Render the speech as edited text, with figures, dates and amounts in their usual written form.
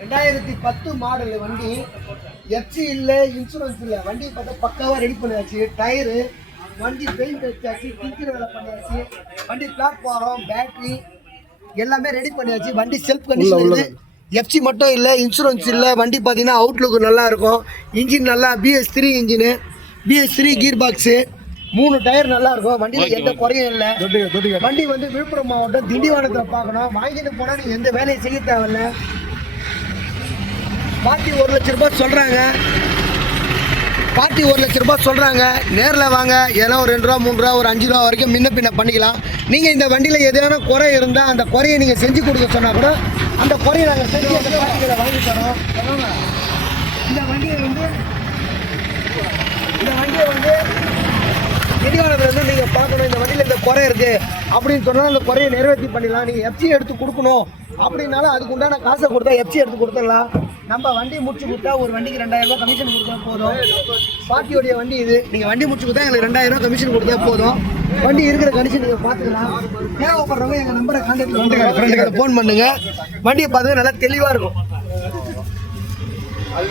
2010 model வண்டி. FC இல்ல, insurance இல்ல. வண்டி பார்த்தா பக்காவா ரெடி பண்ணியாச்சு. டயரு, வண்டி பெயிண்ட் வச்சாச்சு, டிங்கர் வேலை பண்ணியாச்சு. வண்டி பிளாட்ஃபார்ம், பேட்டரி எல்லாமே ரெடி பண்ணியாச்சு. வண்டி செல்ஃப் கண்டிஷன் இருக்குது. எஃப்சி மட்டும் இல்லை, இன்சூரன்ஸ் இல்லை. வண்டி பார்த்தீங்கன்னா அவுட்லுக் நல்லா இருக்கும். இன்ஜின் நல்லா BS3 இன்ஜினு, BS3 கீர் பாக்ஸு, 3 டயர் நல்லா இருக்கும். வண்டியில் எந்த குறையும் இல்லை. வண்டி வந்து விழுப்புரம் மாவட்டம் திண்டிவனத்தில் பார்க்கணும். வாங்கிட்டு போனால் நீங்கள் எந்த வேலையும் செய்ய தேவையில்ல. பார்ட்டி 1 லட்ச ரூபாய் சொல்கிறாங்க. பார்ட்டி 1 லட்ச ரூபாய் சொல்கிறாங்க. நேரில் வாங்க. ஏன்னா ஒரு 2 ரூபா 3 ரூபா ஒரு 5 ரூபா வரைக்கும் முன்ன பின்ன பண்ணிக்கலாம். நீங்கள் இந்த வண்டியில் எதுனா குறை இருந்தால் அந்த குறையை நீங்கள் செஞ்சு கொடுக்க சொன்னால் கூட அந்த குறையை நாங்கள் செஞ்சு அந்த பார்ட்டிகளை வாங்கி தரோம். இந்த வண்டியை வந்து திண்டிவனத்தில் வந்து நீங்கள் பார்க்கணும். இந்த வண்டியில் இந்த குறை இருக்குது அப்படின்னு சொன்னால் அந்த குறையை நிறைவேற்றி பண்ணிடலாம். நீங்கள் எஃப்சி எடுத்து கொடுக்கணும் அப்படின்னாலும் அதுக்கு உண்டான காசை கொடுத்தா எஃப்சி எடுத்து கொடுத்துடலாம். நம்ம வண்டி முடிச்சு கொடுத்தா ஒரு வண்டிக்கு 2000 ரூபா கமிஷன் கொடுத்தா போதும். பார்ட்டியோடைய வண்டி இது. நீங்கள் வண்டி முடிச்சு கொடுத்தா எங்களுக்கு 2000 ரூபா கமிஷன் கொடுத்தா போதும். வண்டி இருக்கிற கண்டிஷன் நீங்கள் பார்த்துக்கலாம். தேவைப்படுறவங்க எங்கள் நம்பரை கான்டாக்ட் பண்ணுங்க, ஃபோன் பண்ணுங்க. வண்டியை பார்த்து நல்லா தெளிவாக இருக்கும். அது